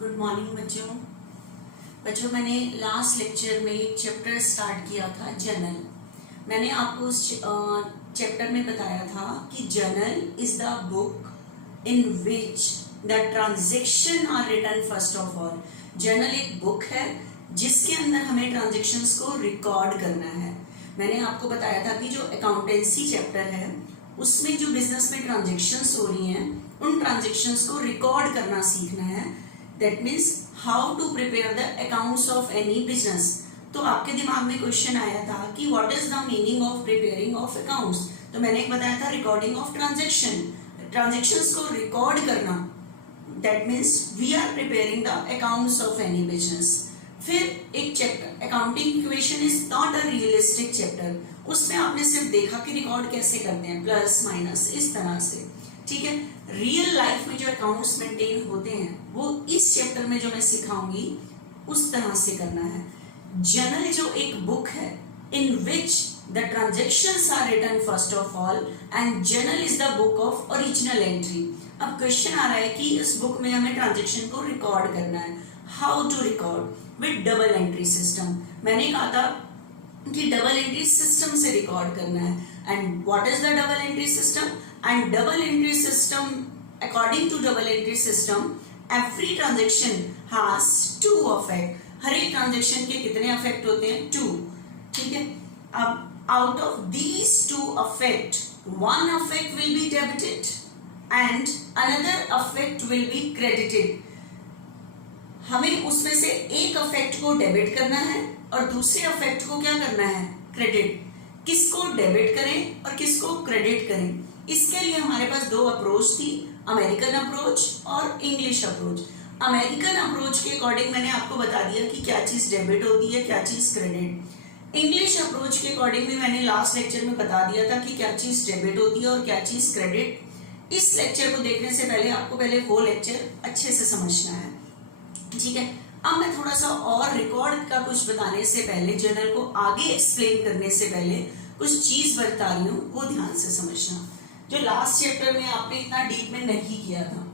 Good morning बच्चों मैंने last lecture में एक चैप्टर स्टार्ट किया था जर्नल। मैंने आपको उस चैप्टर में बताया था कि journal is the book in which the transaction are written first of all. Journal एक बुक है जिसके अंदर हमें ट्रांजेक्शन्स को रिकॉर्ड करना है। मैंने आपको बताया था कि जो अकाउंटेंसी चैप्टर है उसमें जो बिजनेस में ट्रांजेक्शन्स हो रही हैं उन ट्रांजेक्शन्स को रिकॉर्ड करना सीखना है। That means how to prepare the accounts of any business. तो आपके दिमाग में क्वेश्चन आया था कि what is the meaning of preparing of accounts. तो मैंने एक बताया था रिकॉर्डिंग ऑफ ट्रांजेक्शन्स को रिकॉर्ड करना। That means we are preparing the accounts of any business. फिर एक chapter accounting equation is not a realistic chapter. उसमें आपने सिर्फ देखा कि रिकॉर्ड कैसे करते हैं, प्लस माइनस इस तरह से, ठीक है। रियल लाइफ में जो अकाउंट्स मेंटेन होते हैं वो इस चैप्टर में जो मैं सिखाऊंगी उस तरह से करना है। जर्नल जो एक बुक है in which the transactions are written first of all and journal is the book of original entry. अब क्वेश्चन आ रहा है कि इस बुक में हमें ट्रांजेक्शन को रिकॉर्ड करना है। How to record with double entry system. मैंने कहा था कि डबल एंट्री सिस्टम से रिकॉर्ड करना है। And what is the double entry system? And double entry system, according to double entry system, every transaction has to affect. हर एक transaction के कितने अफेक्ट होते हैं? टू, ठीक है। अब out of these two affect, one affect will be debited and another affect will be credited. हमें उसमें से एक अफेक्ट को डेबिट करना है और दूसरे अफेक्ट को क्या करना है? क्रेडिट। किसको डेबिट करें और किसको क्रेडिट करें, इसके लिए हमारे पास दो अप्रोच थी, अमेरिकन अप्रोच और इंग्लिश अप्रोच। अमेरिकन अप्रोच के अकॉर्डिंग मैंने आपको बता दिया कि क्या चीज डेबिट होती है, क्या चीज क्रेडिट। इंग्लिश अप्रोच के अकॉर्डिंग भी मैंने लास्ट लेक्चर में बता दिया था कि क्या चीज डेबिट होती है और क्या चीज क्रेडिट। इस लेक्चर को देखने से पहले आपको पहले वो लेक्चर अच्छे से समझना है, ठीक है। अब मैं थोड़ा सा और रिकॉर्ड का कुछ बताने से पहले, जर्नल को आगे एक्सप्लेन करने से पहले कुछ चीज बता रही हूँ, वो ध्यान से समझना। जो लास्ट चैप्टर में आपने इतना डीप में नहीं किया था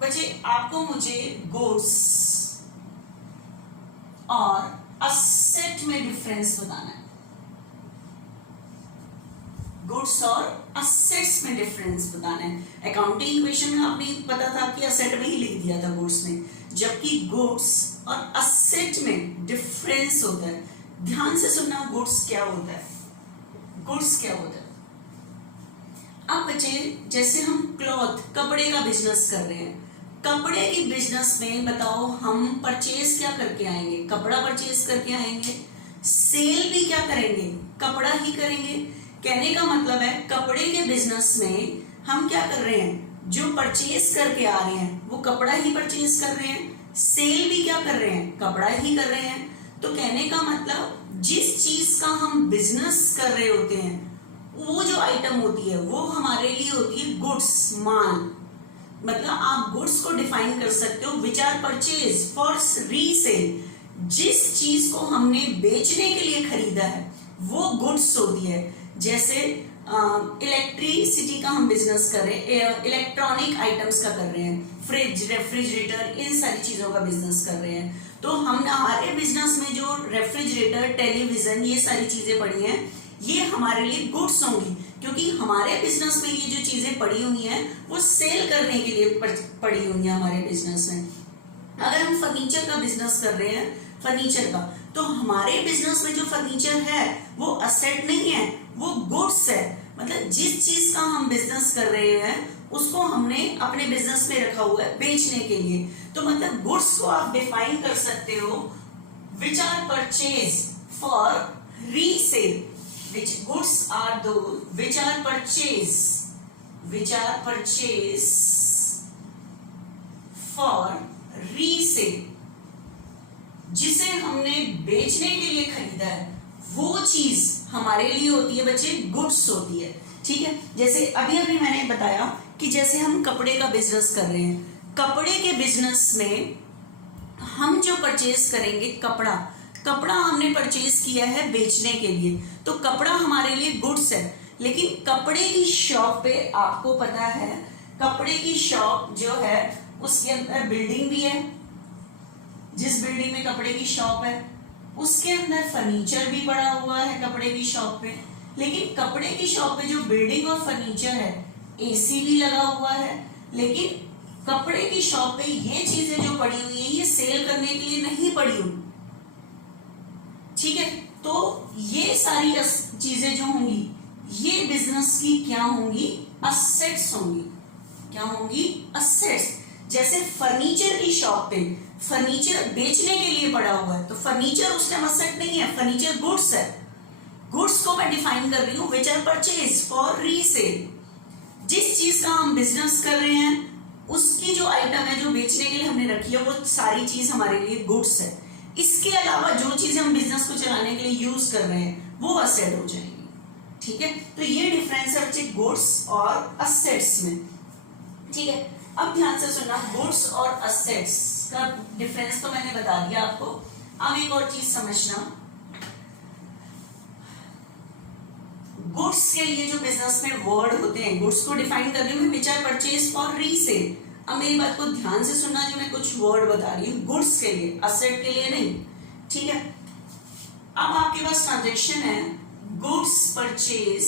बच्चे, आपको मुझे गुड्स और असेट में डिफरेंस बताना है। गुड्स और असेट्स में डिफरेंस बताना है। अकाउंटिंग इक्वेशन में आपने पता था कि असेट में ही लिख दिया था गुड्स में, जबकि गुड्स और असेट में डिफरेंस होता है। ध्यान से सुनना, गुड्स क्या होता है, गुड्स क्या होता है। अब बच्चे, जैसे हम क्लॉथ, कपड़े का बिजनेस कर रहे हैं, कपड़े के बिजनेस में बताओ हम परचेज क्या करके आएंगे? कपड़ा परचेज करके आएंगे। सेल भी क्या करेंगे? कपड़ा ही करेंगे। कहने का मतलब है कपड़े के बिजनेस में हम क्या कर रहे हैं? जो परचेज करके आ रहे हैं वो कपड़ा ही परचेज कर रहे हैं। सेल भी क्या कर रहे हैं? कपड़ा ही कर रहे हैं। तो कहने का मतलब जिस चीज का हम बिजनेस कर रहे होते हैं वो जो आइटम होती है वो हमारे लिए होती है गुड्स, माल। मतलब आप गुड्स को डिफाइन कर सकते हो which are purchase for resale. जिस चीज को हमने बेचने के लिए खरीदा है वो गुड्स होती है। जैसे इलेक्ट्रिसिटी का हम बिजनेस कर रहे हैं, इलेक्ट्रॉनिक आइटम्स का कर रहे हैं, फ्रिज, रेफ्रिजरेटर, इन सारी चीजों का बिजनेस कर रहे हैं। तो हम हमारे बिजनेस में जो रेफ्रिजरेटर, टेलीविजन, ये सारी चीजें पड़ी हैं, ये हमारे लिए गुड्स होंगी, क्योंकि हमारे बिजनेस में ये जो चीजें पड़ी हुई हैं वो सेल करने के लिए पड़ी हुई हैं हमारे बिजनेस में। अगर हम फर्नीचर का बिजनेस कर रहे हैं, फर्नीचर का, तो हमारे बिजनेस में जो फर्नीचर है वो असेट नहीं है, वो गुड्स है। मतलब जिस चीज का हम बिजनेस कर रहे हैं उसको हमने अपने बिजनेस में रखा हुआ है बेचने के लिए। तो मतलब गुड्स को आप डिफाइन कर सकते हो which are purchase for resale. Which goods are those which are purchased for resale? जिसे हमने बेचने के लिए खरीदा है वो चीज हमारे लिए होती है बच्चे, गुड्स होती है, ठीक है। जैसे अभी अभी मैंने बताया कि जैसे हम कपड़े का बिजनेस कर रहे हैं, कपड़े के बिजनेस में हम जो परचेज करेंगे, कपड़ा हमने परचेज किया है बेचने के लिए, तो कपड़ा हमारे लिए गुड्स है। लेकिन कपड़े की शॉप पे आपको पता है कपड़े की शॉप जो है उसके अंदर बिल्डिंग भी है, जिस बिल्डिंग में कपड़े की शॉप है उसके अंदर फर्नीचर भी पड़ा हुआ है कपड़े की शॉप पे। लेकिन कपड़े की शॉप पे जो बिल्डिंग और फर्नीचर है, एसी भी लगा हुआ है, लेकिन कपड़े की शॉप पे ये चीजें जो पड़ी हुई है ये सेल करने के लिए नहीं पड़ी हुई। ठीक है, तो ये सारी चीजें जो होंगी ये बिजनेस की क्या होंगी, असेट्स होंगी। क्या होंगी, असेट्स। जैसे फर्नीचर की शॉप पे फर्नीचर बेचने के लिए पड़ा हुआ है, तो फर्नीचर उस टाइम असेट नहीं है, फर्नीचर गुड्स है। गुड्स को मैं डिफाइन कर रही हूं which are purchase for resale. जिस चीज का हम बिजनेस कर रहे हैं उसकी जो आइटम है जो बेचने के लिए हमने रखी है वो सारी चीज हमारे लिए गुड्स है। इसके अलावा जो चीजें हम बिजनेस को चलाने के लिए यूज कर रहे हैं वो असेट हो जाएंगी। ठीक है, तो ये डिफरेंस है बच्चे गुड्स और असेट्स में। ठीक है, अब ध्यान से सुनना, गुड्स और असेट्स का डिफरेंस तो मैंने बता दिया आपको। अब एक और चीज समझना, गुड्स के लिए जो बिजनेस में वर्ड होते हैं, गुड्स को डिफाइन कर रही हूँ which are purchase for resale. अब मेरी बात को ध्यान से सुनना, जो मैं कुछ वर्ड बता रही हूँ गुड्स के लिए, असेट के लिए नहीं। ठीक है, अब आपके पास ट्रांजेक्शन है goods purchase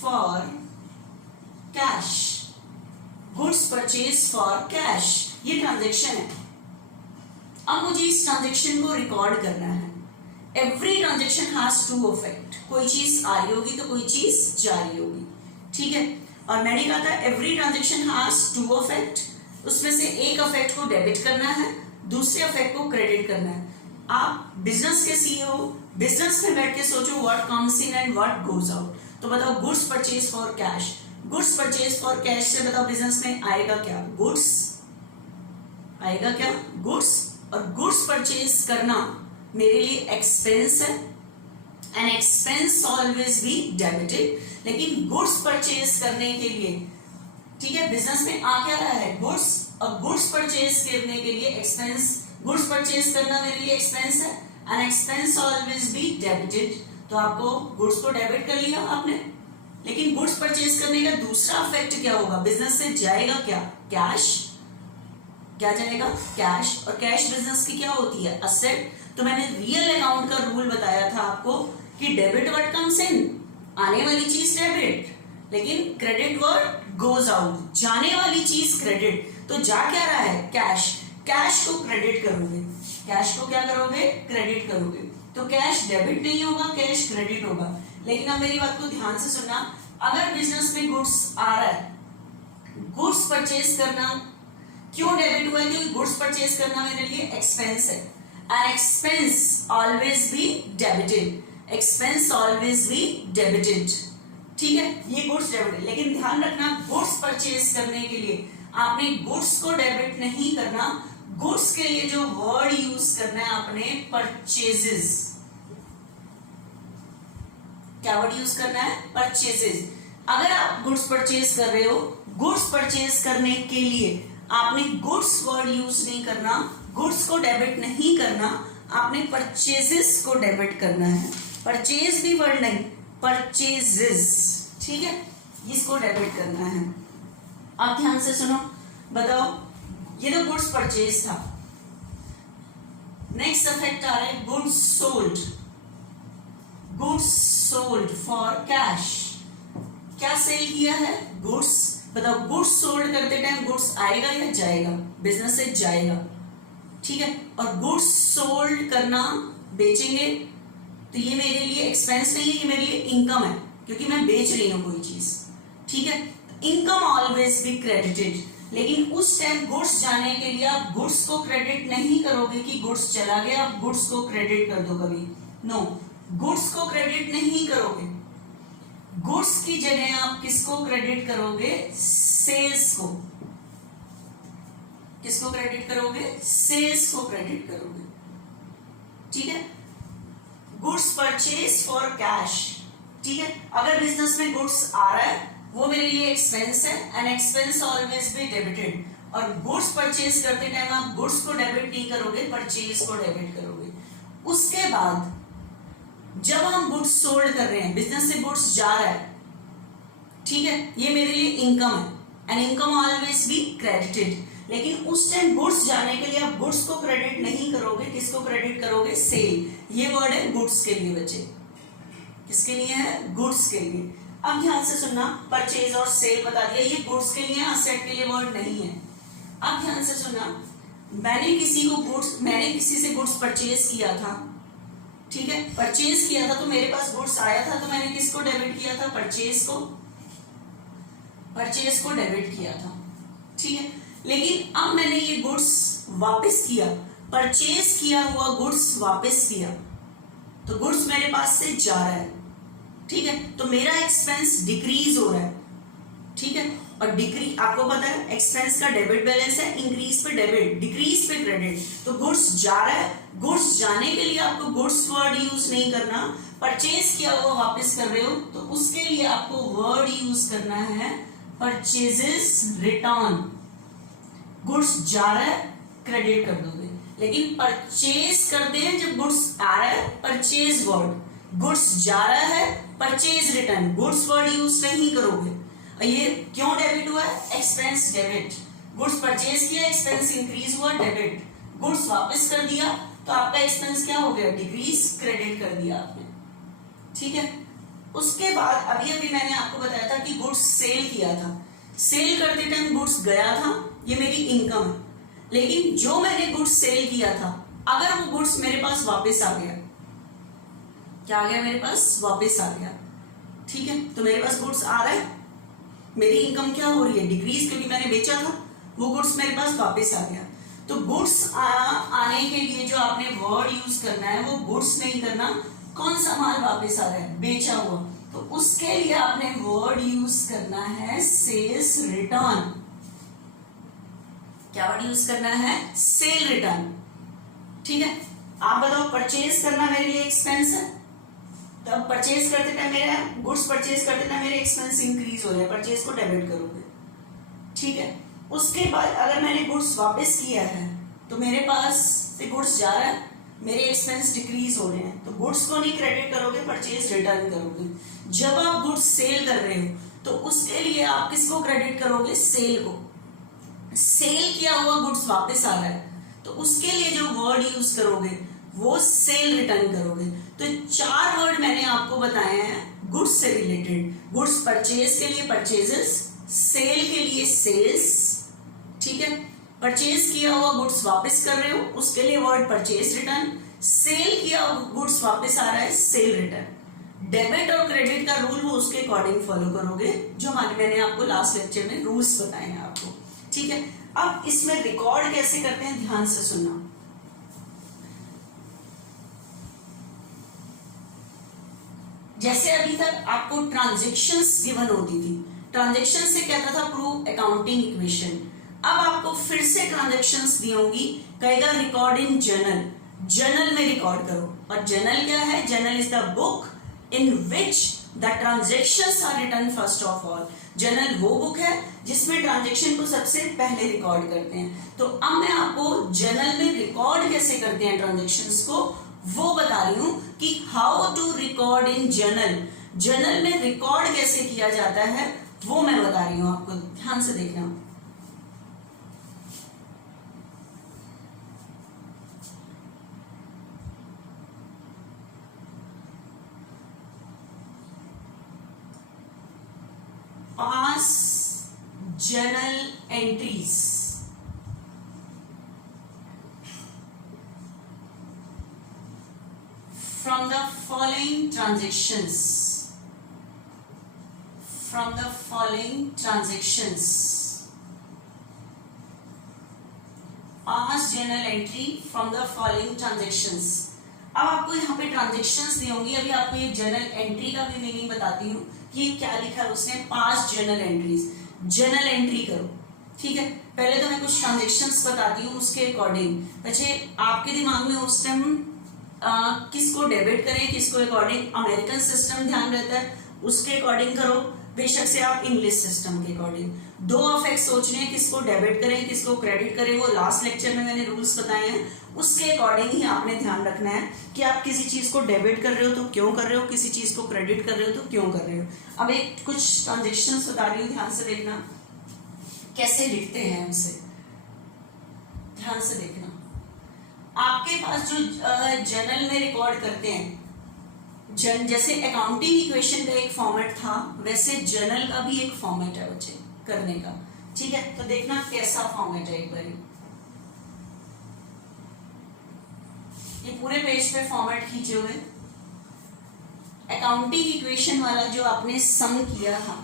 for cash, goods purchase for cash, ये ट्रांजेक्शन है। अब मुझे इस ट्रांजेक्शन को रिकॉर्ड करना है। Every transaction has two effect, कोई चीज आ रही होगी तो कोई चीज जा रही होगी। ठीक है, और मैंने कहा था every transaction has two effect, उसमें से एक इफेक्ट को डेबिट करना है, दूसरे इफेक्ट को क्रेडिट करना है। आप बिजनेस के सीईओ, बिजनेस में बैठ के सोचो what comes in and what goes out. तो बताओ goods purchase for cash, goods purchase for cash से बताओ बिजनेस में आएगा क्या, गुड्स आएगा क्या, गुड्स। और गुड्स परचेज करना मेरे लिए एक्सपेंस है, and expense always be debited. लेकिन गुड्स परचेज करने के लिए, ठीक है, बिजनेस में आ क्या रहा है, गुड्स, और गुड्स परचेज करने के लिए एक्सपेंस, गुड्स परचेज करना मेरे लिए एक्सपेंस है, and expense always be debited. तो आपको गुड्स को डेबिट कर लिया आपने, लेकिन गुड्स परचेज करने का दूसरा इफेक्ट क्या होगा, बिजनेस से जाएगा क्या, कैश। क्या जाएगा, कैश। और कैश बिजनेस की क्या होती है, असेट। तो मैंने रियल अकाउंट का रूल बताया था आपको कि डेबिट वर्ड कम्स इन, आने वाली चीज डेबिट, लेकिन क्रेडिट वर्ड गोज आउट, जाने वाली चीज क्रेडिट। तो जा क्या रहा है, कैश। कैश को क्रेडिट करोगे, कैश को क्या करोगे, क्रेडिट करोगे। तो कैश डेबिट नहीं होगा, कैश क्रेडिट होगा। लेकिन अब मेरी बात को ध्यान से सुनना, अगर बिजनेस में गुड्स आ रहा है, गुड्स परचेज करना क्यों डेबिट हुआ है, क्योंकि गुड्स परचेज करना मेरे लिए एक्सपेंस है, and expense always be debited, expense always be debited. ठीक है, ये गुड्स डेबिटेड। लेकिन ध्यान रखना, गुड्स परचेज करने के लिए आपने गुड्स को डेबिट नहीं करना, गुड्स के लिए जो वर्ड यूज करना है आपने परचेजेस। क्या वर्ड यूज करना है, परचेजेस। अगर आप गुड्स परचेज कर रहे हो, गुड्स परचेज करने के लिए आपने गुड्स वर्ड यूज नहीं करना, गुड्स को डेबिट नहीं करना, आपने परचेजेस को डेबिट करना है। परचेज भी वर्ड नहीं, परचेजेस। ठीक है, इसको डेबिट करना है। आप ध्यान से सुनो, बताओ, ये तो गुड्स परचेज था। नेक्स्ट इफेक्ट आ रहा है goods sold, goods sold for cash. क्या सेल किया है, गुड्स। बताओ, गुड्स सोल्ड करते टाइम गुड्स आएगा या जाएगा, बिजनेस से जाएगा। ठीक है, और गुड्स सोल्ड करना, बेचेंगे, तो ये मेरे लिए एक्सपेंस नहीं है, ये मेरे लिए इनकम है, क्योंकि मैं बेच रही हूं कोई चीज। ठीक है, इनकम ऑलवेज बी क्रेडिटेड। लेकिन उस टाइम गुड्स जाने के लिए आप गुड्स को क्रेडिट नहीं करोगे कि गुड्स चला गया, आप गुड्स को क्रेडिट कर दो कभी, नो, गुड्स को क्रेडिट नहीं करोगे। गुड्स की जगह आप किसको क्रेडिट करोगे, सेल्स को। किसको क्रेडिट करोगे, सेल्स को क्रेडिट करोगे। ठीक है, गुड्स परचेज फॉर कैश। ठीक है, अगर बिजनेस में गुड्स आ रहा है वो मेरे लिए एक्सपेंस है, and expense always be debited. और गुड्स परचेज करते टाइम आप गुड्स को डेबिट नहीं करोगे, परचेज को डेबिट करोगे। उसके बाद जब हम गुड्स सोल्ड कर रहे हैं, बिजनेस से गुड्स जा रहा है, ठीक है, ये मेरे लिए इनकम है and income always be credited. लेकिन उस टाइम गुड्स जाने के लिए आप गुड्स को क्रेडिट नहीं करोगे, किसको क्रेडिट करोगे? सेल। ये वर्ड है गुड्स के लिए बच्चे, किसके लिए है? गुड्स के लिए। अब ध्यान से सुनना, परचेज और सेल बता दिया, ये गुड्स के लिए, असेट के लिए वर्ड नहीं है। अब ध्यान से सुनना, मैंने किसी से गुड्स परचेज किया था, ठीक है, परचेज किया था तो मेरे पास गुड्स आया था, तो मैंने किसको डेबिट किया था? परचेज को डेबिट किया था, ठीक है। लेकिन अब मैंने ये गुड्स वापस किया, परचेज किया हुआ गुड्स वापस किया, तो गुड्स मेरे पास से जा रहा है, ठीक है, तो मेरा एक्सपेंस डिक्रीज हो रहा है, ठीक है। और डिक्रीज, आपको पता है एक्सपेंस का डेबिट बैलेंस है, इंक्रीज पे डेबिट, डिक्रीज पे क्रेडिट, तो गुड्स जा रहा है। गुड्स जाने के लिए आपको गुड्स वर्ड यूज नहीं करना, परचेज किया हुआ वापस कर रहे हो तो उसके लिए आपको वर्ड यूज करना है परचेजेस रिटर्न। गुड्स जा रहा है, क्रेडिट कर दोगे, लेकिन परचेज करते हैं जब गुड्स आ रहा है, परचेज वर्ड, गुड्स जा रहा है, purchase return, goods word use नहीं करोगे। और ये क्यों डेबिट हुआ है? एक्सपेंस डेबिट, गुड्स परचेज किया, एक्सपेंस इंक्रीज हुआ, डेबिट, गुड्स वापस कर दिया तो आपका एक्सपेंस क्या हो गया? डिक्रीज, क्रेडिट कर दिया आपने, ठीक है। उसके बाद अभी मैंने आपको बताया था कि गुड्स सेल किया था, सेल करते टाइम गुड्स गया था, ये मेरी इनकम है। लेकिन जो मैंने गुड्स सेल किया था, अगर वो गुड्स मेरे पास वापस आ गया, क्या आ गया? मेरे पास वापस आ गया, ठीक है, तो मेरे पास गुड्स आ रहा है, मेरी इनकम क्या हो रही है? डिक्रीज, क्योंकि मैंने बेचा था, वो गुड्स मेरे पास वापस आ गया। तो गुड्स आने के लिए जो आपने वर्ड यूज करना है वो गुड्स नहीं करना, कौन सा माल वापस आ रहा है? बेचा हुआ, तो उसके लिए आपने वर्ड यूज करना है सेल्स रिटर्न। क्या वर्ड यूज करना है? सेल रिटर्न, ठीक है। आप बताओ, परचेज करना मेरे लिए एक्सपेंस है, तो अब परचेज करते टाइम मेरा गुड्स परचेज करते टाइम मेरे एक्सपेंस इंक्रीज हो रहे हैं, परचेज को डेबिट करोगे, ठीक है। उसके बाद अगर मैंने गुड्स वापस किया है तो मेरे पास से गुड्स जा रहा है, मेरे एक्सपेंस डिक्रीज हो रहे हैं, तो गुड्स को नहीं क्रेडिट करोगे, परचेज रिटर्न करोगे। जब आप गुड्स सेल कर रहे हो तो उसके लिए आप किसको क्रेडिट करोगे? सेल को। सेल किया हुआ गुड्स वापस आ रहा है तो उसके लिए जो वर्ड यूज करोगे वो सेल रिटर्न करोगे। तो 4 वर्ड मैंने आपको बताए हैं गुड्स से रिलेटेड। गुड्स परचेज के लिए परचेजेस, सेल के लिए सेल्स, ठीक है। परचेज किया हुआ गुड्स वापस कर रहे हो उसके लिए वर्ड परचेज रिटर्न, सेल किया हुआ गुड्स वापस आ रहा है, सेल रिटर्न। डेबिट और क्रेडिट का रूल वो उसके अकॉर्डिंग फॉलो करोगे जो मैंने आपको लास्ट लेक्चर में रूल्स बताए हैं आपको, ठीक है। अब इसमें रिकॉर्ड कैसे करते हैं ध्यान से सुनना। जैसे अभी तक आपको ट्रांजैक्शंस गिवन होती थी, ट्रांजैक्शन से कहता था प्रूव अकाउंटिंग इक्वेशन। अब आपको फिर से ट्रांजैक्शंस दी होंगी, कहेगा रिकॉर्ड इन जर्नल, जर्नल में रिकॉर्ड करो। और जर्नल क्या है? Journal is the book in which the transactions are written first of all. Journal वो बुक है जिसमें ट्रांजैक्शन को सबसे पहले रिकॉर्ड करते हैं। तो अब मैं आपको जर्नल में रिकॉर्ड कैसे करते हैं ट्रांजैक्शंस को वो बता रही हूं कि how to record in journal. Journal में रिकॉर्ड कैसे किया जाता है वो मैं बता रही हूं आपको, ध्यान से देखना। पास journal entries from the following transactions, from the following transactions, pass journal entry from the following transactions। अब आपको यहाँ पे ट्रांजेक्शंस दी होंगी, अभी आपको ये जर्नल एंट्री का भी मीनिंग बताती हूँ कि ये क्या लिखा है उसने, पास जर्नल एंट्रीज। जर्नल एंट्री करो, ठीक है। पहले तो मैं कुछ ट्रांजेक्शंस बताती हूँ उसके अकॉर्डिंग, बच्चे आपके दिमाग में उस टाइम किसको डेबिट करें किसको अकॉर्डिंग, अमेरिकन सिस्टम ध्यान रहता है उसके अकॉर्डिंग करो, बेशक से आप इंग्लिश सिस्टम के अकॉर्डिंग। 2 अफेक्ट सोचने हैं, किसको डेबिट करें किसको क्रेडिट करें, वो लास्ट लेक्चर में मैंने रूल्स बताए हैं, उसके अकॉर्डिंग ही आपने ध्यान रखना है कि आप किसी चीज को डेबिट कर रहे हो तो क्यों कर रहे हो, किसी चीज को क्रेडिट कर रहे हो तो क्यों कर रहे हो। अब एक कुछ ट्रांजेक्शन बता रही हूँ, ध्यान से देखना कैसे लिखते हैं उसे, ध्यान से देखना। आपके पास जो जर्नल में रिकॉर्ड करते हैं, जैसे अकाउंटिंग इक्वेशन का एक फॉर्मेट था, वैसे जर्नल का भी एक फॉर्मेट है बच्चे करने का। ठीक है, तो देखना कैसा फॉर्मेट है एक बार। ये पूरे पेज पे फॉर्मेट खींचे हुए, अकाउंटिंग इक्वेशन वाला जो आपने सम किया था,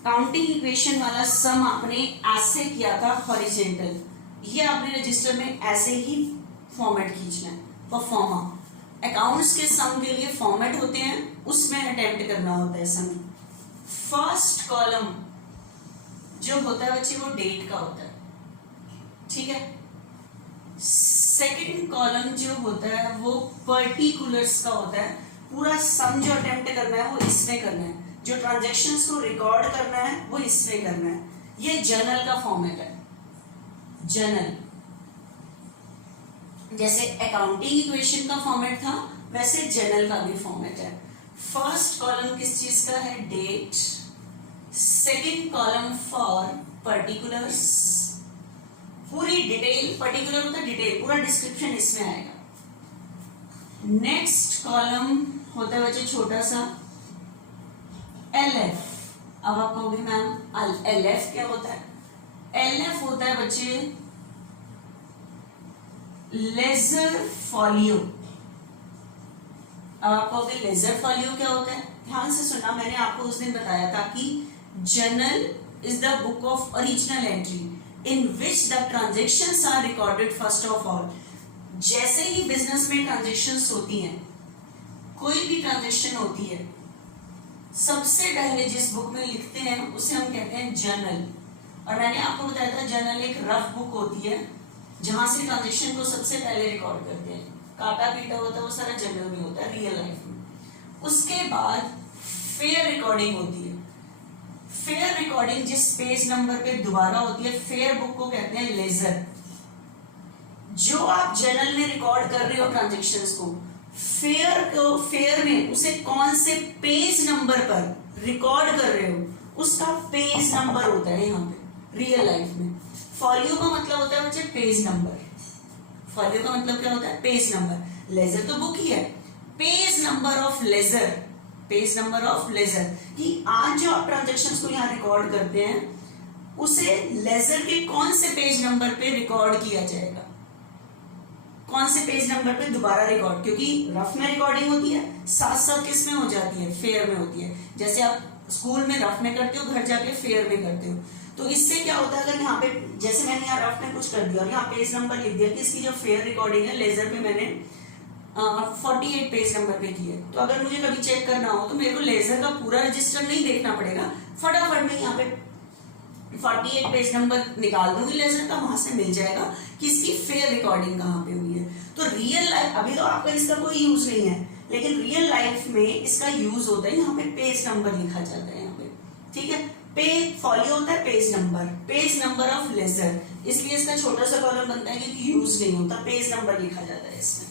अकाउंटिंग इक्वेशन वाला सम आपने ऐसे किया था हॉरिजॉन्टल, ये आपने रजिस्टर में ऐसे ही फॉर्मेट खींचना है। परफॉर्मा अकाउंट्स के सम के लिए फॉर्मेट होते हैं, उसमें अटेम्प्ट करना होता है सम। फर्स्ट कॉलम जो होता है बच्चे वो डेट का होता है, ठीक है। सेकंड कॉलम जो होता है वो पर्टिकुलर्स का होता है, पूरा सम जो अटेम्प्ट करना है वो इसमें करना है, जो ट्रांजैक्शंस को रिकॉर्ड करना है वो इसमें करना है। ये जर्नल का फॉर्मेट है। जर्नल जैसे अकाउंटिंग इक्वेशन का फॉर्मेट था, वैसे जर्नल का भी फॉर्मेट है। फर्स्ट कॉलम किस चीज का है, date. Second column for particulars, पूरी डिटेल, पर्टिकुलर होता है डिटेल, पूरा डिस्क्रिप्शन इसमें आएगा। नेक्स्ट कॉलम होता है बच्चे छोटा सा LF। अब आप कहोगे मैम LF क्या होता है? LF होता है बच्चे लेजर फॉलियो। अब आप कहोगे लेजर फॉलियो क्या होता है? ध्यान से सुनना, मैंने आपको उस दिन बताया था कि journal is the book of original entry in which the transactions are recorded first of all. जैसे ही बिजनेस में ट्रांजेक्शंस होती हैं, कोई भी ट्रांजेक्शन होती है, सबसे पहले जिस बुक में लिखते हैं उसे हम कहते हैं जर्नल। और मैंने आपको बताया था जर्नल एक रफ बुक होती है जहां से ट्रांजेक्शन को सबसे पहले रिकॉर्ड करते हैं। काटा पीटा होता है वो सारा जर्नल में होता है रियल लाइफ में। उसके बाद फेयर रिकॉर्डिंग होती है। फेयर रिकॉर्डिंग जिस पेज नंबर पे दोबारा होती है, फेयर बुक को कहते हैं लेजर। जो आप जर्नल में रिकॉर्ड कर रहे हो ट्रांजेक्शंस को, फेयर में उसे कौन से पेज नंबर पर रिकॉर्ड कर रहे हो, उसका पेज नंबर होता है यहाँ पे रियल लाइफ में। फॉलियो का मतलब होता है बच्चे पेज नंबर। फॉलियो का मतलब क्या होता है? Page number. लेजर तो बुक ही है। Page number of ledger, page number of ledger कि आज जो आप ट्रांजेक्शंस को यहाँ रिकॉर्ड करते हैं उसे लेजर के कौन से पेज नंबर पे रिकॉर्ड किया जाएगा, कौन से पेज नंबर पे दोबारा रिकॉर्ड, क्योंकि रफ में रिकॉर्डिंग होती है, साथ साथ किस में हो जाती है, फेयर में होती है। जैसे आप स्कूल में रफ में करते हो, घर जाके फेयर में करते हो। तो इससे क्या होता है, अगर यहाँ पे जैसे मैंने यहाँ रफ में कुछ कर दिया और यहाँ पेज नंबर लिख दिया कि इसकी जो फेयर रिकॉर्डिंग है लेजर पे मैंने 48 पेज नंबर पे की है, तो अगर मुझे कभी चेक करना हो तो मेरे को लेजर का पूरा रजिस्टर नहीं देखना पड़ेगा, फटाफट में यहाँ पे 48 पेज नंबर निकाल दूंगी लेजर का, वहां से मिल जाएगा कि इसकी फेयर रिकॉर्डिंग कहाँ पे हुई है। तो रियल लाइफ, अभी तो आपका इसका कोई यूज नहीं है, लेकिन रियल लाइफ में इसका यूज होता है। यहाँ पे पेज नंबर लिखा जाता है यहाँ पे, ठीक है। फॉलियो होता है पेज नंबर ऑफ लेजर, इसलिए इसका छोटा सा कॉलम बनता है क्योंकि यूज नहीं होता, पेज नंबर लिखा जाता है इसमें,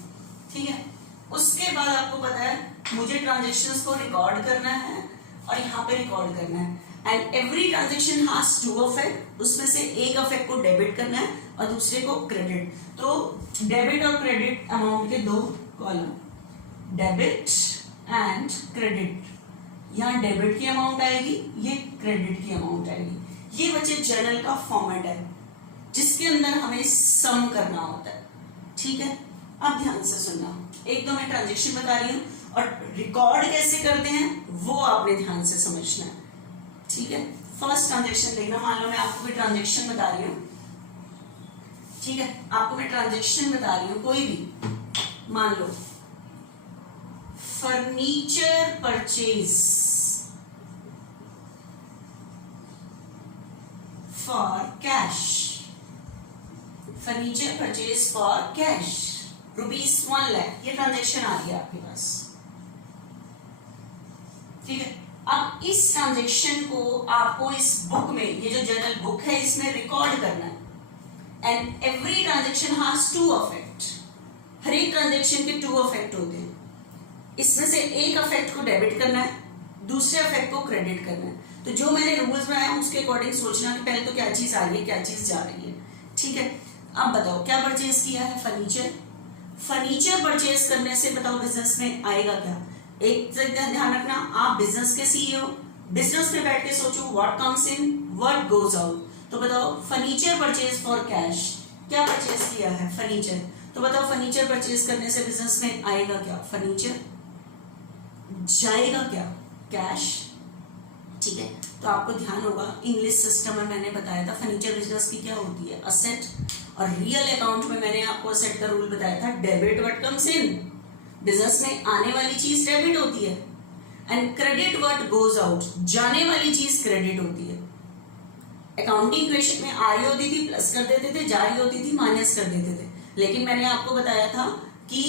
ठीक है। उसके बाद आपको पता है मुझे ट्रांजेक्शंस को रिकॉर्ड करना है और यहाँ पे रिकॉर्ड करना है, and every transaction has to affect. उसमें से एक अफेक्ट को डेबिट करना है और दूसरे को क्रेडिट। तो डेबिट और क्रेडिट अमाउंट के दो कॉलम, डेबिट एंड क्रेडिट। यहाँ डेबिट की अमाउंट आएगी, ये क्रेडिट की अमाउंट आएगी। ये बच्चे जर्नल का फॉर्मेट है जिसके अंदर हमें सम करना होता है, ठीक है। अब ध्यान से सुनना, एक दो मैं ट्रांजेक्शन बता रही हूँ और रिकॉर्ड कैसे करते हैं वो आपने ध्यान से समझना है, ठीक है। फर्स्ट ट्रांजेक्शन देखना, मान लो मैं आपको कोई ट्रांजेक्शन बता रही हूँ, ठीक है, आपको मैं ट्रांजेक्शन बता रही हूँ कोई भी, मान लो furniture purchase for cash, furniture purchase for cash ₹1 lakh, ये ट्रांजेक्शन आ गया आपके पास, ठीक है। अब इस ट्रांजेक्शन को आपको इस बुक में, ये जो जर्नल बुक है इसमें रिकॉर्ड करना है। And every transaction has to affect, हर एक ट्रांजेक्शन के टू अफेक्ट होते हैं। इसमें से एक अफेक्ट को डेबिट करना है, दूसरे अफेक्ट को क्रेडिट करना है। तो जो मैंने रूल्स बनाया उसके अकॉर्डिंग सोचना कि पहले तो क्या चीज आ रही है, क्या चीज जा रही है। ठीक है, अब बताओ क्या परचेज किया है, फर्नीचर। फर्नीचर परचेज करने से बताओ बिजनेस में आएगा क्या। एक ध्यान रखना, आप बिजनेस के सीईओ, बिजनेस में बैठ के सोचो what comes in what goes out. तो बताओ फर्नीचर परचेज फॉर कैश, क्या परचेज किया है, फर्नीचर। तो बताओ फर्नीचर परचेज करने से बिजनेस में आएगा क्या, फर्नीचर। जाएगा क्या, कैश। ठीक है, तो आपको ध्यान होगा इंग्लिश सिस्टम में मैंने बताया था फर्नीचर बिजनेस की क्या होती है, असेट। और रियल अकाउंट में मैंने आपको असेट का रूल बताया था, debit what comes in. Business में आने वाली चीज डेबिट होती है, and credit what goes out, जाने वाली चीज क्रेडिट होती है। अकाउंटिंग इक्वेशन में आ रही होती थी प्लस कर देते थे, जा रही होती थी माइनस कर देते थे। लेकिन मैंने आपको बताया था कि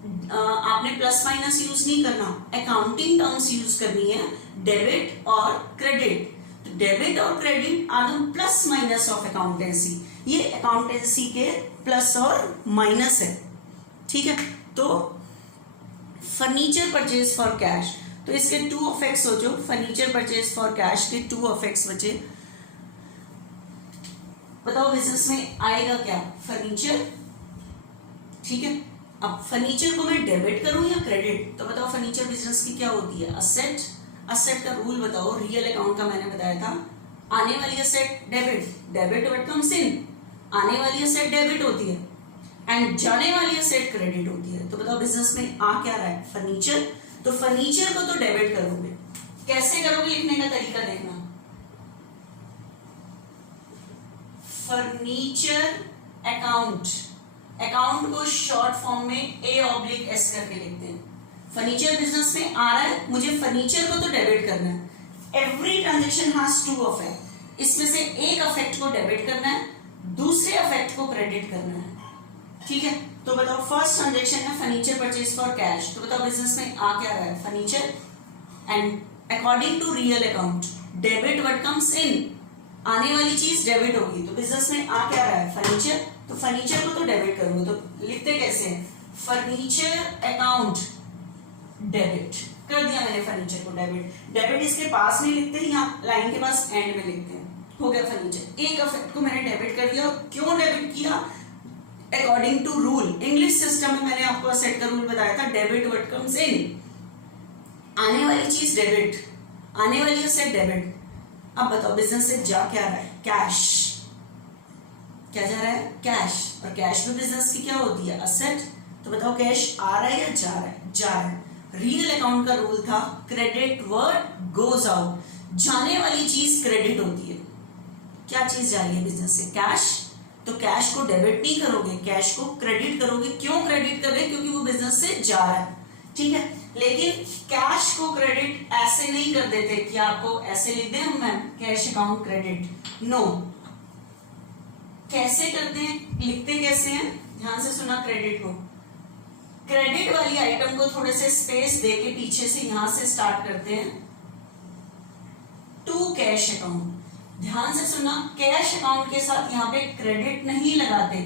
आपने प्लस माइनस यूज नहीं करना, अकाउंटिंग टर्म्स यूज करनी है, डेबिट और क्रेडिट। तो डेबिट और credit are the plus minus of accountancy, ये अकाउंटेंसी के प्लस और माइनस है। ठीक है, तो फर्नीचर परचेज फॉर कैश, तो इसके टू इफेक्ट्स सोचो, फर्नीचर परचेज फॉर कैश के टू इफेक्ट्स बचे। बताओ बिजनेस में आएगा क्या, फर्नीचर। ठीक है, अब फर्नीचर को मैं डेबिट करूं या क्रेडिट। तो बताओ फर्नीचर बिजनेस की क्या होती है, असेट। असेट का रूल बताओ, रियल अकाउंट का मैंने बताया था, आने वाली asset debit, debit what comes in, आने वाली असेट डेबिट होती है, एंड जाने वाली असेट क्रेडिट होती है। तो बताओ बिजनेस में आ क्या रहा है, फर्नीचर। तो फर्नीचर को तो डेबिट करोगे, कैसे करोगे, लिखने का तरीका देखना, फर्नीचर अकाउंट, अकाउंट को शॉर्ट फॉर्म में A/S करके लिखते हैं। फर्नीचर बिजनेस में आ रहा है, मुझे फर्नीचर को तो डेबिट करना है। Every transaction has to affect, इसमें से एक अफेक्ट को डेबिट करना है, दूसरे अफेक्ट को क्रेडिट करना है। ठीक है, तो बताओ फर्स्ट ट्रांजेक्शन है फर्नीचर परचेज फॉर कैश। तो बताओ बिजनेस में आ क्या रहा है, furniture, and according to real account debit what comes in, आने वाली चीज डेबिट होगी। तो बिजनेस में आ क्या रहा है, फर्नीचर। तो फर्नीचर को तो डेबिट करोगे, तो लिखते कैसे हैं, फर्नीचर अकाउंट डेबिट कर दिया मैंने, फर्नीचर को डेबिट। डेबिट इसके पास में लिखते हैं, यहाँ लाइन के पास एंड में लिखते हैं, हो गया फर्नीचर। एक अफेक्ट को मैंने डेबिट कर दिया, और क्यों डेबिट किया, according to rule. English system में मैंने आपको असेट का रूल बताया था, डेबिट व्हाट कम्स इन, आने वाली चीज डेबिट, आने वाली असेट डेबिट। अब बताओ बिजनेस से जा क्या रहा है, कैश। क्या जा रहा है, कैश। और कैश भी बिजनेस की क्या होती है, असेट। तो बताओ कैश आ रहा है या जा रहा है, जा रहा है। रियल अकाउंट का रूल था, क्रेडिट व्हाट गोज आउट, जाने वाली चीज क्रेडिट होती है। क्या चीज जा रही है बिजनेस से, कैश। तो कैश को डेबिट नहीं करोगे, कैश को क्रेडिट करोगे। क्यों क्रेडिट कर रहे हैं, क्योंकि वो बिजनेस से जा रहा है। ठीक है, लेकिन कैश को क्रेडिट ऐसे नहीं कर देते कि आपको ऐसे लिख दें हम ma'am cash account credit, no. कैसे करते हैं, लिखते कैसे हैं, ध्यान से सुना, क्रेडिट को, क्रेडिट वाली आइटम को थोड़े से स्पेस देके पीछे से यहां से स्टार्ट करते हैं, टू कैश अकाउंट। ध्यान से सुना, कैश अकाउंट के साथ यहाँ पे क्रेडिट नहीं लगाते।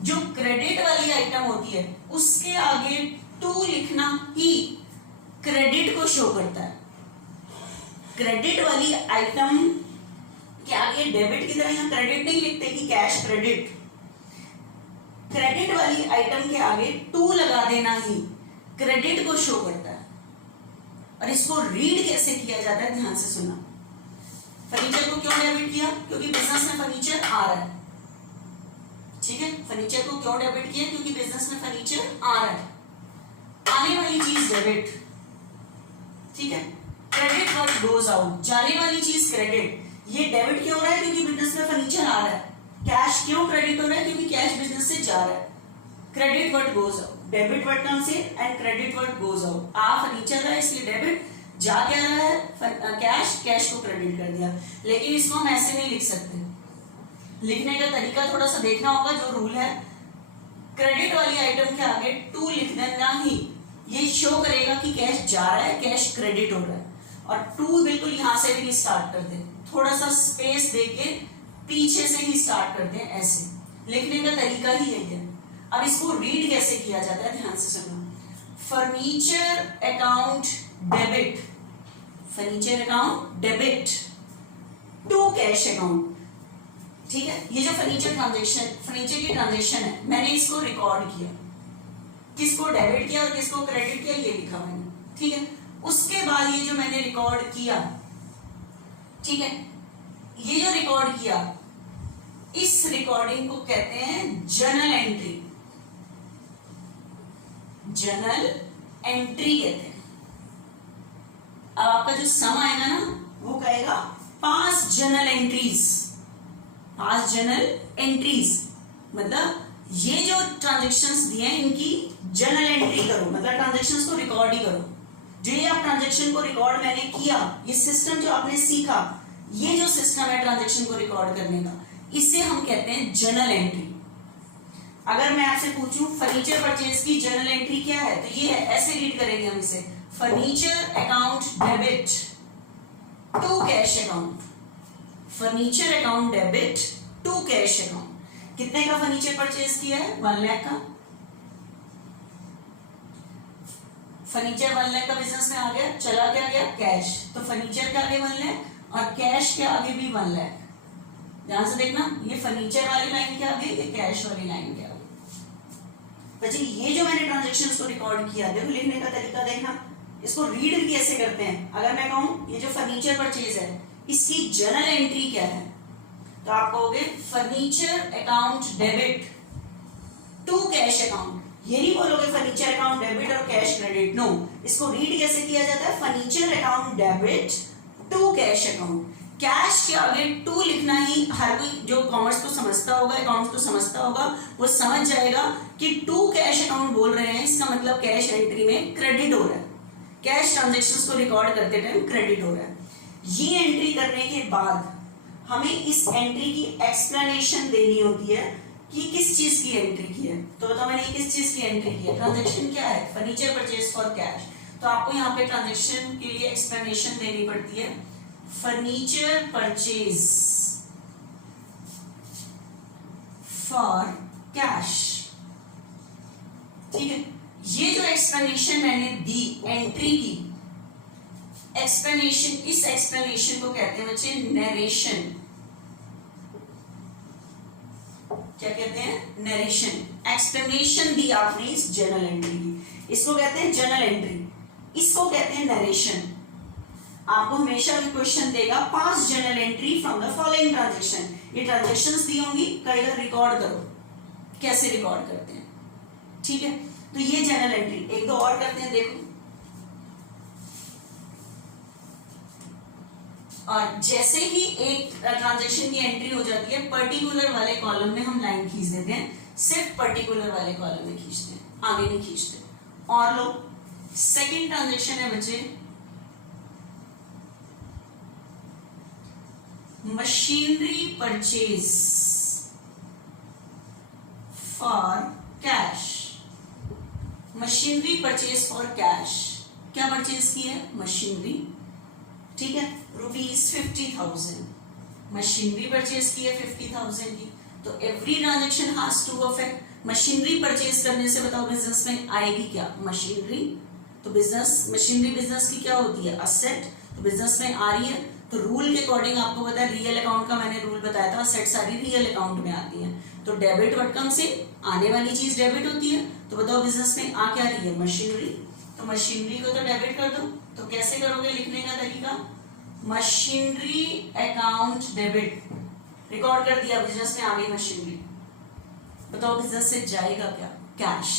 जो क्रेडिट वाली आइटम होती है उसके आगे टू लिखना ही क्रेडिट को शो करता है। क्रेडिट वाली आइटम के आगे डेबिट की तरह यहाँ क्रेडिट नहीं लिखते कि कैश क्रेडिट। क्रेडिट वाली आइटम के आगे टू लगा देना ही क्रेडिट को शो करता है। और इसको रीड कैसे किया जाता है, ध्यान से सुना। फर्नीचर को क्यों डेबिट किया, क्योंकि बिजनेस में फर्नीचर आ रहा है। ठीक है, फर्नीचर को क्यों डेबिट किया, क्योंकि बिजनेस में फर्नीचर आ रहा है, आने वाली चीज डेबिट। ठीक है, क्रेडिट व्हाट गोज आउट, जाने वाली चीज क्रेडिट। ये डेबिट क्यों हो रहा है, क्योंकि बिजनेस में फर्नीचर आ रहा है। कैश क्यों क्रेडिट हो रहा है, क्योंकि कैश बिजनेस से जा रहा है। Credit what goes out, debit what comes in and credit what goes out. आ फर्नीचर है इसलिए डेबिट, जा क्या रहा है कैश, कैश को क्रेडिट कर दिया। लेकिन इसको हम ऐसे नहीं लिख सकते, लिखने का तरीका थोड़ा सा देखना होगा। जो रूल है, क्रेडिट वाली आइटम के आगे टू लिख देना ही ये शो करेगा कि कैश जा रहा है, कैश क्रेडिट हो रहा है। और टू बिल्कुल यहां से भी स्टार्ट कर दे, थोड़ा सा स्पेस देके पीछे से ही स्टार्ट करते हैं ऐसे। लिखने का तरीका ही यही है। अब इसको रीड कैसे किया जाता है ध्यान से सुनो। Furniture account debit, furniture account debit to cash account. ठीक है, ये जो फर्नीचर की ट्रांजेक्शन है, मैंने इसको रिकॉर्ड किया, किसको डेबिट किया और किसको क्रेडिट किया ये लिखा मैंने। ठीक है, उसके बाद ये जो मैंने रिकॉर्ड किया, ठीक है, ये जो रिकॉर्ड किया, इस रिकॉर्डिंग को कहते हैं जर्नल एंट्री, जर्नल एंट्री कहते हैं। अब आपका जो सम आएगा ना वो कहेगा पास जर्नल एंट्रीज, पास जर्नल एंट्रीज मतलब ये जो ट्रांजैक्शंस दिए हैं इनकी जर्नल एंट्री करो, मतलब ट्रांजैक्शंस को रिकॉर्ड ही करो। जो ये आप ट्रांजैक्शन को रिकॉर्ड मैंने किया, ये सिस्टम जो आपने सीखा, ये जो सिस्टम है ट्रांजैक्शन को रिकॉर्ड करने का, इसे हम कहते हैं जर्नल एंट्री। अगर मैं आपसे पूछूं फर्नीचर परचेज की जर्नल एंट्री क्या है, तो ये ऐसे रीड करेंगे हम इसे, furniture account debit to cash account, furniture account debit to cash account. कितने का फर्नीचर परचेज किया है? 1 लाख का। फर्नीचर 1 लाख का बिजनेस में आ गया, चला क्या गया कैश, तो फर्नीचर के आगे 1 लाख और कैश के आगे भी 1 लाख। ध्यान से देखना, ये फर्नीचर वाली लाइन के आगे, ये कैश वाली लाइन के आगे। बच्चे ये जो मैंने ट्रांजैक्शंस को रिकॉर्ड किया, देखो लिखने का तरीका देखना, इसको रीड कैसे करते हैं। अगर मैं कहूं ये जो फर्नीचर परचेज है इसकी जर्नल एंट्री क्या है, तो आप कहोगे furniture account debit to cash account. ये नहीं बोलोगे फर्नीचर अकाउंट डेबिट और कैश क्रेडिट, नो, इसको रीड कैसे किया जाता है, furniture account debit to cash account. Cash के आगे टू लिखना ही हर कोई जो कॉमर्स को समझता होगा, अकाउंट्स को समझता होगा, वो समझ जाएगा कि टू कैश अकाउंट बोल रहे हैं, इसका मतलब कैश एंट्री में क्रेडिट हो रहा है, कैश ट्रांजैक्शंस को रिकॉर्ड करते टाइम क्रेडिट हो रहा है। ये एंट्री करने के बाद हमें इस एंट्री की एक्सप्लेनेशन देनी होती है कि किस चीज की एंट्री की है। तो बताओ मैंने किस चीज की एंट्री की है, ट्रांजैक्शन क्या है, फर्नीचर परचेज फॉर कैश। तो आपको यहाँ पे ट्रांजैक्शन के लिए एक्सप्लेनेशन देनी पड़ती है, फर्नीचर परचेज फॉर कैश। ठीक है, ये जो एक्सप्लेनेशन मैंने दी एंट्री की एक्सप्लेनेशन, इस एक्सप्लेनेशन को कहते हैं बच्चे नरेशन। क्या कहते हैं, नरेशन। एक्सप्लेनेशन दी आपने इस जर्नल एंट्री की, इसको कहते हैं जर्नल एंट्री, इसको कहते हैं नरेशन। आपको हमेशा भी क्वेश्चन देगा पास journal entry from the following transaction, ये ट्रांजैक्शंस दी होंगी, कहेगा रिकॉर्ड करो, कैसे रिकॉर्ड करते हैं। ठीक है, तो ये जर्नल एंट्री, एक दो और करते हैं देखो। और जैसे ही एक ट्रांजैक्शन की एंट्री हो जाती है, पर्टिकुलर वाले कॉलम में हम लाइन खींच देते हैं, सिर्फ पर्टिकुलर वाले कॉलम में खींचते हैं, आगे नहीं खींचते। और लो सेकंड ट्रांजैक्शन है बच्चे machinery purchase for cash. Machinery purchase for cash, क्या परचेज की है, मशीनरी। ठीक है, ₹50,000 मशीनरी परचेज की है 50,000 की। तो every transaction has to affect. Machinery purchase करने से बताओ बिजनेस में आएगी क्या, मशीनरी। तो बिजनेस, मशीनरी बिजनेस की क्या होती है, असेट, तो बिजनेस में आ रही है। तो रूल के अकॉर्डिंग आपको पता है, रियल अकाउंट का मैंने रूल बताया था, असेट सारी रियल अकाउंट में आती है। तो डेबिट व्हाट कम्स इन, आने वाली चीज डेबिट होती है। तो बताओ बिजनेस में आ क्या रही है, मशीनरी। तो मशीनरी को तो डेबिट कर दो। तो कैसे करोगे, लिखने का तरीका, मशीनरी अकाउंट डेबिट, रिकॉर्ड कर दिया, बिजनेस में आ गई मशीनरी। बताओ बिजनेस से जाएगा क्या, कैश।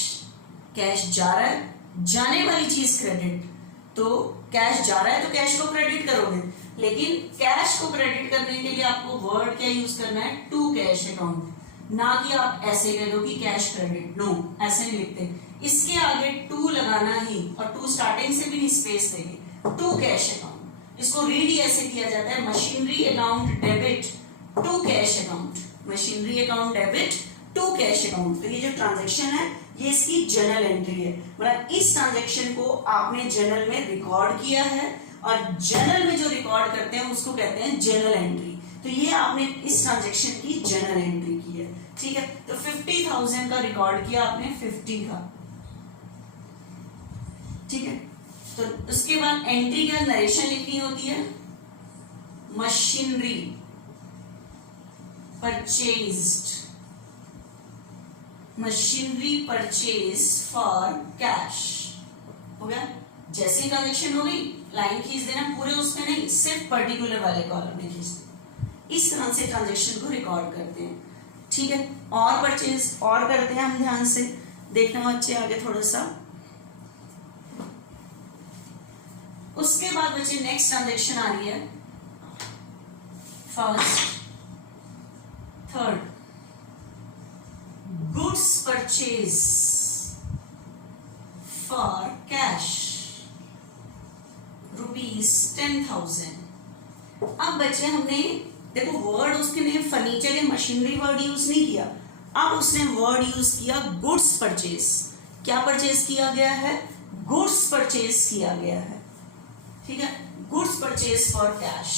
कैश जा रहा है, जाने वाली चीज क्रेडिट। तो कैश जा रहा है तो कैश को क्रेडिट करोगे, लेकिन कैश को क्रेडिट करने के लिए आपको वर्ड क्या यूज करना है, टू कैश अकाउंट। ना कि आप ऐसे कह दो कि कैश क्रेडिट, नो, ऐसे नहीं लिखते। इसके आगे टू लगाना ही, और टू स्टार्टिंग से भी नहीं स्पेस देंगे, टू कैश अकाउंट। इसको रीड ऐसे किया जाता है, machinery account debit to cash account, machinery account debit to cash account. तो ये जो ट्रांजैक्शन है ये इसकी जर्नल एंट्री है, मतलब इस ट्रांजैक्शन को आपने जर्नल में रिकॉर्ड किया है, और जर्नल में जो रिकॉर्ड करते हैं उसको कहते हैं जर्नल एंट्री। तो ये आपने इस ट्रांजैक्शन की जर्नल एंट्री की है। ठीक है, तो 50,000 का रिकॉर्ड किया आपने 50 का, ठीक है। तो उसके बाद एंट्री का नरेशन लिखनी होती है, machinery purchased, machinery purchase for cash, हो गया। जैसे ट्रांजेक्शन हो गई लाइन खींच देना, पूरे उसमें नहीं, सिर्फ पर्टिकुलर वाले कॉलम में खींच देना। इस तरह से ट्रांजेक्शन को रिकॉर्ड करते हैं, ठीक है। और परचेज और करते हैं हम, ध्यान से देखना बच्चे आगे थोड़ा सा। उसके बाद बच्चे नेक्स्ट ट्रांजेक्शन आ रही है, first third, goods purchase for cash ₹10,000। अब बच्चे हमने देखो वर्ड उसके ने फर्नीचर या मशीनरी वर्ड यूज नहीं किया, अब उसने वर्ड यूज किया गुड्स परचेज। क्या परचेज किया गया है? गुड्स परचेज किया गया है, ठीक है, गुड्स परचेज फॉर कैश।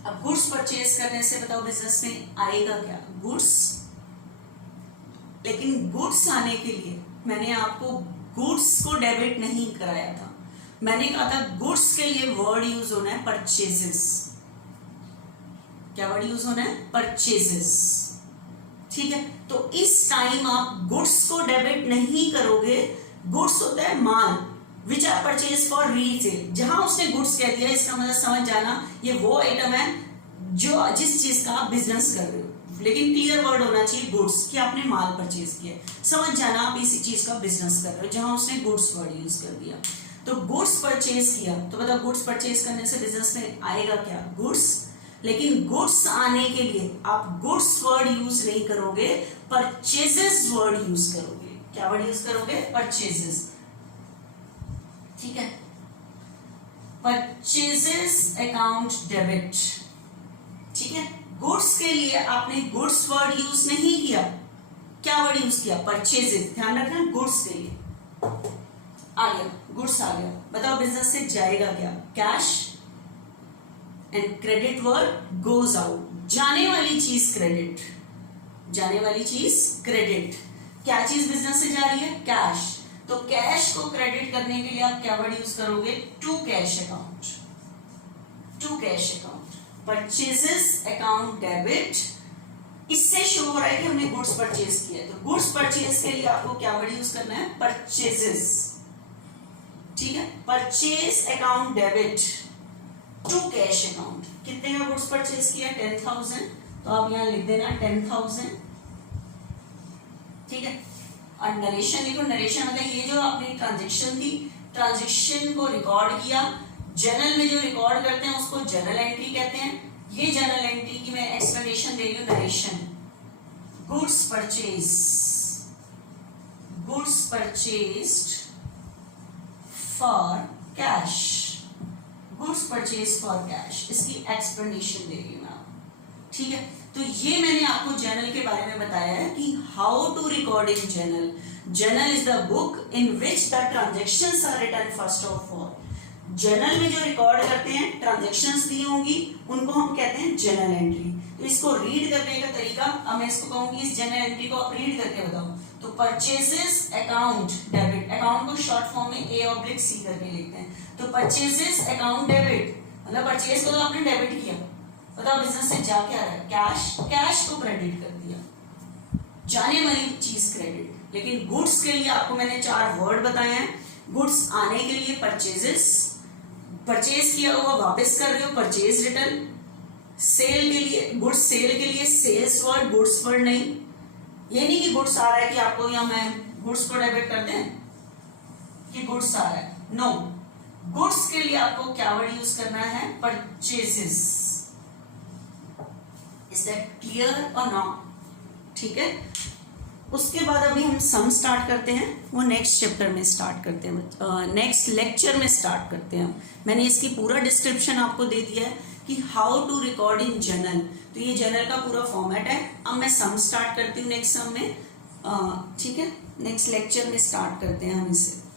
अब गुड्स परचेज करने से बताओ बिजनेस में आएगा क्या? गुड्स। लेकिन गुड्स आने के लिए मैंने आपको गुड्स को डेबिट नहीं कराया था, मैंने कहा था गुड्स के लिए वर्ड यूज होना है परचेजेस। क्या वर्ड यूज होना है? परचेजेस, ठीक है। तो इस टाइम आप गुड्स को डेबिट नहीं करोगे, गुड्स होता है माल, which are purchase for resale. जहां उसने गुड्स कह दिया इसका मतलब समझ जाना ये वो आइटम है जो जिस चीज का आप बिजनेस कर रहे हो, लेकिन क्लियर वर्ड होना चाहिए गुड्स कि आपने माल परचेज किया, समझ जाना आप इसी चीज का बिजनेस कर रहे हो, जहां उसने गुड्स वर्ड यूज कर दिया। तो गुड्स परचेज किया, तो बताओ गुड्स परचेज करने से बिजनेस में आएगा क्या? गुड्स। लेकिन गुड्स आने के लिए आप गुड्स वर्ड यूज नहीं करोगे, परचेजेस वर्ड यूज करोगे। क्या वर्ड यूज करोगे? परचेजेस, ठीक है। परचेजेस अकाउंट डेबिट, ठीक है। गुड्स के लिए आपने गुड्स वर्ड यूज नहीं किया, क्या वर्ड यूज किया? परचेजेस। ध्यान रखना गुड्स के लिए आ गया, गुड्स आ गया। बताओ बिजनेस से जाएगा क्या? Cash. And credit word goes out, जाने वाली चीज क्रेडिट, जाने वाली चीज क्रेडिट। क्या चीज बिजनेस से जा रही है? कैश। तो कैश को क्रेडिट करने के लिए आप क्या वर्ड यूज करोगे? To cash account, to cash account. Purchases account debit, इससे शो हो रहा है कि हमने गुड्स परचेज किया है, तो गुड्स परचेज के लिए आपको क्या वर्ड यूज करना है? परचेजेस, ठीक है। Purchase account debit to cash account. कितने का गुड्स परचेज किया? 10,000, तो आप यहां लिख देना 10,000, ठीक है। और नरेशन लिखो, नरेशन मतलब ये जो अपनी ट्रांजेक्शन थी, ट्रांजेक्शन को रिकॉर्ड किया। जर्नल में जो रिकॉर्ड करते हैं उसको जर्नल एंट्री कहते हैं। ये जर्नल एंट्री की मैं एक्सप्लेनेशन दे रही हूं, narration. Goods purchase, goods purchased for cash, goods purchase for cash, इसकी एक्सप्लेनेशन दे रही हूं मैं, ठीक है। तो ये मैंने आपको जर्नल के बारे में बताया है कि how to record in journal. Journal is the book in which the transactions are written first of all. Journal में जो रिकॉर्ड करते हैं ट्रांजेक्शंस दी होंगी उनको हम कहते हैं जर्नल एंट्री। तो इसको रीड करने का तरीका, अब मैं इसको कहूंगी इस जर्नल एंट्री को आप रीड करके बताओ। तो परचेजेस अकाउंट डेबिट, अकाउंट को शॉर्ट फॉर्म में A/C करके लिखते हैं। तो परचेजेस अकाउंट डेबिट मतलब परचेज को तो आपने डेबिट किया, बताओ बिजनेस से जा क्या रहा है? कैश, कैश को क्रेडिट कर दिया, जाने वाली चीज क्रेडिट। लेकिन गुड्स के लिए आपको मैंने 4 वर्ड बताए हैं। गुड्स आने के लिए परचेजेस, परचेज किया हुआ वापस कर रहे हो परचेज रिटर्न। सेल के लिए, गुड्स सेल के लिए सेल्स वर्ड, गुड्स वर्ड नहीं। ये नहीं कि गुड्स आ रहा है कि आपको या मैं गुड्स को डेबिट कर दें कि गुड्स आ रहा है, नो। गुड्स के लिए आपको क्या वर्ड यूज करना है? परचेजेस। इज दैट क्लियर और नॉट? ठीक है। उसके बाद अभी हम सम स्टार्ट करते हैं, वो नेक्स्ट चैप्टर में स्टार्ट करते हैं, नेक्स्ट लेक्चर में स्टार्ट करते हैं। मैंने इसकी पूरा डिस्क्रिप्शन आपको दे दिया है कि how to record in journal. तो ये जर्नल का पूरा फॉर्मेट है। अब मैं सम स्टार्ट करती हूँ नेक्स्ट सम में, ठीक है। नेक्स्ट लेक्चर में स्टार्ट करते हैं हम इसे।